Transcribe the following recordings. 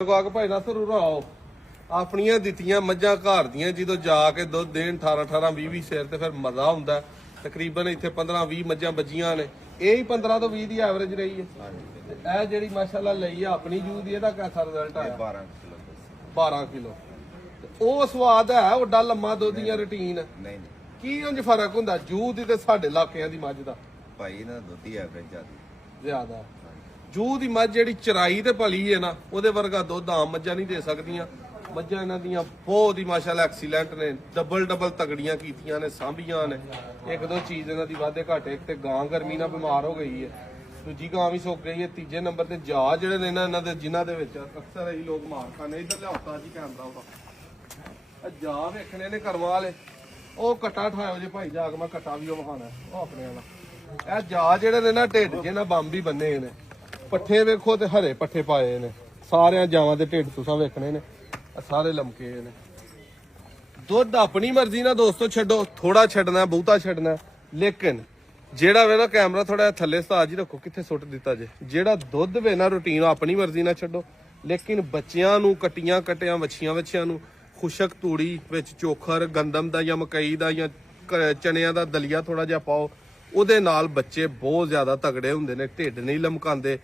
ਗਵਾਕ ਭਾਈ ਨਾ ਸਰੂ ਰਾਓ ਆਪਣੀਆਂ ਦਿੱਤੀਆਂ ਮੱਝਾਂ ਘਰ ਦੀਆਂ ਜਦੋਂ ਜਾ ਕੇ ਦੁੱਧ ਦੇਣ 18 20 ਸਿਰ ਤੇ ਫਿਰ ਮਜ਼ਾ ਹੁੰਦਾ। ਤਕਰੀਬਨ ਇੱਥੇ 15 20 ਮੱਝਾਂ ਬੱਜੀਆਂ ਨੇ, ਇਹ ਹੀ 15 ਤੋਂ 20 ਦੀ ਐਵਰੇਜ ਰਹੀ ਹੈ। ਇਹ ਜਿਹੜੀ ਮਾਸ਼ਾਅੱਲਾ ਲਈ ਆ ਆਪਣੀ ਜੂ ਦੀ, ਇਹਦਾ ਕਿਹਦਾ ਰਿਜ਼ਲਟ ਆਇਆ? 12 ਕਿਲੋ। ਉਹ ਸਵਾਦ ਹੈ ਓਡਾ ਲੰਮਾ ਦੁੱਧ ਦੀਆਂ ਰੂਟੀਨ ਨਹੀਂ ਕੀ ਉਂਝ ਫਰਕ ਹੁੰਦਾ ਜੂ ਦੀ ਤੇ ਸਾਡੇ ਇਲਾਕਿਆਂ ਦੀ ਮੱਝ ਦਾ? ਭਾਈ ਨਾ ਦੁੱਧ ਦੀ ਐਵਰੇਜ ਜ਼ਿਆਦਾ ਜੂ ਦੀ ਮੱਝ ਜਿਹੜੀ ਚਰਾਈ ਤੇ ਭਲੀ ਹੈ ਨਾ, ਉਹਦੇ ਵਰਗਾ ਦੁੱਧ ਆਮ ਮੱਝਾਂ ਨਹੀਂ ਦੇ ਸਕਦੀਆਂ। ਮੱਝਾਂ ਇਹਨਾਂ ਦੀਆਂ ਬਹੁਤ ਹੀ ਮਾਸ਼ਾਅੱਲਾ ਐਕਸੀਲੈਂਟ ਨੇ, ਡਬਲ ਤਗੜੀਆਂ ਕੀਤੀਆਂ ਨੇ, ਸਾਂਭੀਆਂ ਨੇ। ਇੱਕ ਦੋ ਚੀਜ਼ ਇਹਨਾਂ ਦੀ ਵਾਧੇ ਘਾਟੇ, ਇੱਕ ਤੇ ਗਾਂ ਗਰਮੀ ਨਾਲ ਬਿਮਾਰ ਹੋ ਗਈ ਹੈ, ਦੂਜੀ ਗਾਂ ਵੀ ਸੁੱਕ ਗਈ ਹੈ, ਤੀਜੇ ਨੰਬਰ ਤੇ ਜਾ ਜਿਹੜੇ ਨੇ ਇਹਨਾਂ ਦੇ ਜਿਨ੍ਹਾਂ ਦੇ ਵਿੱਚ ਅਕਸਰ ਅਸੀਂ ਲੋਕ ਮਾਰ ਖਾਣੇ। ਇੱਧਰ ਲਿਆਉਤਾ ਜੀ ਕੈਮਰਾ ਉਹਦਾ ਜਾ ਵੇਖਣੇ ਨੇ ਕਰਵਾ ਵਾਲੇ। ਉਹ ਕੱਟਾ ਠਾਇਓ ਜੇ ਭਾਈ ਜਾ ਕੇ, ਮੈਂ ਕੱਟਾ ਵੀ ਉਹ ਵਿਖਾਣਾ ਉਹ ਆਪਣੇ ਵਾਲਾ। ਇਹ ਜਾ ਜਿਹੜੇ ਨੇ ਨਾ ਢਿੱਡ ਜੇ ਨਾ ਬੰਬ ਹੀ ਬੰਨੇ ਨੇ, ਪੱਠੇ ਵੇਖੋ ਤੇ ਹਰੇ ਪੱਠੇ ਪਾਏ ਨੇ, ਸਾਰਿਆਂ ਜਾਵਾਂ ਦੇ ਢਿੱਡ ਤੁਸੀਂ ਵੇਖਣੇ ਨੇ, ਸਾਰੇ ਲਮਕੇ ਨੇ। ਦੁੱਧ ਆਪਣੀ ਮਰਜ਼ੀ ਨਾਲ ਦੋਸਤੋ ਛੱਡੋ, ਥੋੜਾ ਛੱਡਣਾ ਬਹੁਤਾ ਛੱਡਣਾ, ਲੇਕਿਨ ਜਿਹੜਾ ਵੇ ਨਾ ਕੈਮਰਾ ਥੋੜਾ ਥੱਲੇ ਸਤਾਜ ਹੀ ਰੱਖੋ, ਕਿੱਥੇ ਸੁੱਟ ਦਿੱਤਾ ਜੇ। ਜਿਹੜਾ ਦੁੱਧ ਵੇ ਨਾ ਰੂਟੀਨ ਆਪਣੀ ਮਰਜ਼ੀ ਨਾਲ ਛੱਡੋ, ਲੇਕਿਨ ਬੱਚਿਆਂ ਨੂੰ ਕਟੀਆਂ ਵੱਛੀਆਂ ਨੂੰ ਖੁਸ਼ਕ ਤੂੜੀ ਵਿੱਚ ਚੋਖਰ ਗੰਦਮ ਦਾ ਜਾਂ ਮਕਈ ਦਾ ਜਾਂ ਚਨਿਆਂ ਦਾ ਦਲੀਆ ਥੋੜਾ ਜਿਹਾ ਪਾਓ, ਉਹਦੇ ਨਾਲ ਬੱਚੇ ਬਹੁਤ ਜ਼ਿਆਦਾ ਤਗੜੇ ਹੁੰਦੇ ਨੇ, ਢਿੱਡ ਨਹੀਂ ਲਮਕਾਉਂਦੇ।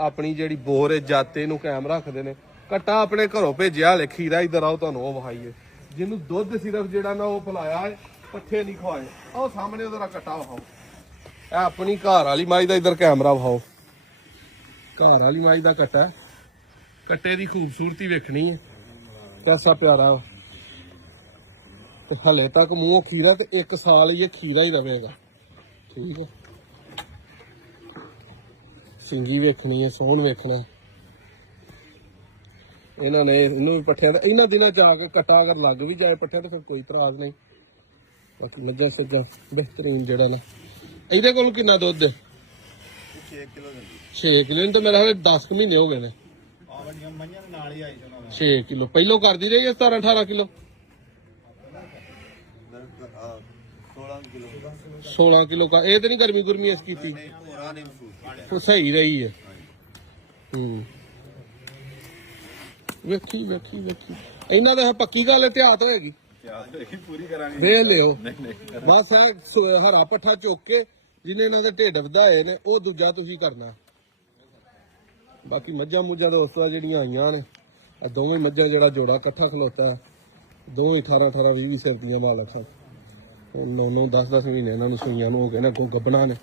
ਆਪਣੀ ਜਿਹੜੀ ਬੋਰ ਹੈ ਜਾਤੇ ਨੂੰ ਕਾਇਮ ਰੱਖਦੇ ਨੇ। ਕੱਟਾ ਆਪਣੇ ਘਰੋਂ ਭੇਜਿਆ ਹਲੇ ਖੀਰਾ, ਇੱਧਰ ਆਓ ਤੁਹਾਨੂੰ ਉਹ ਵਹਾਈਏ, ਜਿਹਨੂੰ ਦੁੱਧ ਸਿਰਫ ਜਿਹੜਾ ਨਾ ਉਹ ਪਿਲਾਇਆ ਹੈ, ਪੱਠੇ ਨਹੀਂ ਖਵਾਏ। ਉਹ ਸਾਹਮਣੇ ਉਹਦਾ ਕੱਟਾ ਵਹਾਓ, ਇਹ ਆਪਣੀ ਘਰ ਵਾਲੀ ਮਾਈ ਦਾ ਇੱਧਰ ਕੈਮਰਾ ਵਹਾਓ, ਘਰ ਵਾਲੀ ਮਾਈ ਦਾ ਕੱਟਾ। ਕੱਟੇ ਦੀ ਖੂਬਸੂਰਤੀ ਵੇਖਣੀ ਹੈ, ਐਸਾ ਪਿਆਰਾ ਤੇ ਹਲੇ ਤੱਕ ਮੂੰਹ ਖੀਰਾ, ਤੇ 1 ਸਾਲ ਹੀ ਇਹ ਖੀਰਾ ਹੀ ਰਵੇਗਾ। ਠੀਕ ਹੈ, ਸਿੰਗੀ ਵੇਖਣੀ ਹੈ, ਸੋਹਣ ਵੇਖਣਾ। ਇਹਨਾਂ ਨੇ ਇਹਨੂੰ ਵੀ ਪੱਠਿਆਂ ਦਾ ਇਹਨਾਂ ਦਿਨਾਂ ਚ ਆ ਕੇ ਕੱਟਾ ਅਗਰ ਲੱਗ ਵੀ ਜਾਏ ਪੱਠਿਆਂ ਤੇ ਫਿਰ ਕੋਈ ਇਤਰਾਜ਼ ਨਹੀਂ। ਬਾਕੀ ਮੱਝਾਂ ਸੱਜਾ ਬਿਹਤਰੀਨ ਜਿਹੜਾ ਨਾ। ਇਹਦੇ ਕੋਲ ਕਿੰਨਾ ਦੁੱਧ ਹੈ? 6 ਕਿਲੋ ਦਿੰਦੀ। 6 ਕਿਲੋ ਤਾਂ ਮੇਰਾ ਹਲੇ 10 ਮਹੀਨੇ ਹੋ ਗਏ ਨੇ। 6 ਕਿਲੋ ਪਹਿਲੋਂ ਕਰਦੀ ਰਹੀ ਹੈ 17 18 ਕਿਲੋ 16 ਕਿਲੋ ਕਾ। ਇਹ ਤੇ ਨਹੀਂ ਗਰਮੀ ਗੁਰਮੀ ਇਸ ਕੀਤੀ, ਉਹ ਸਹੀ ਰਹੀ ਹੈ। ਵੇਖੀ ਇਹਨਾਂ ਦਾ ਪੱਕੀ ਗੱਲ ਇਤਿਹਾਸ ਹੋਏਗੀ, ਪੂਰੀ ਕਰਾਂਗੇ, ਵੇਖ ਲਿਓ। ਬਸ ਹਰਾ ਪੱਠਾ ਚੁੱਕ ਕੇ ਜਿਹਨੇ ਇਹਨਾਂ ਦੇ ਢਿੱਡ ਵਧਾਏ ਨੇ ਉਹ ਦੂਜਾ ਤੁਸੀਂ ਕਰਨਾ। ਬਾਕੀ ਮੱਝਾਂ ਮੁੱਝਾਂ ਦੋਸਤੋ ਜਿਹੜੀਆਂ ਆਈਆਂ ਨੇ, ਆ ਦੋਵੇਂ ਮੱਝਾਂ ਜਿਹੜਾ ਜੋੜਾ ਇਕੱਠਾ ਖਲੋਤਾ ਹੈ, ਦੋਵੇਂ 18 20 ਸਿਰ ਦੀਆਂ ਮਾਲਕ ਸਨ। 9 10 ਮਹੀਨੇ ਇਹਨਾਂ ਨੂੰ ਸੂਈਆਂ ਨੂੰ ਹੋ ਗਏ ਨੇ, ਅੱਗੋਂ ਗੱਭਣਾ ਨੇ।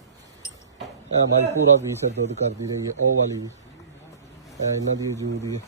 ਇਹ ਮੱਝ ਪੂਰਾ 20 ਸਿਰ ਦੁੱਧ ਕਰਦੀ ਰਹੀ ਹੈ। ਉਹ ਵਾਲੀ ਵੀ ਇਹਨਾਂ ਦੀ ਜੂ ਦੀ ਹੈ।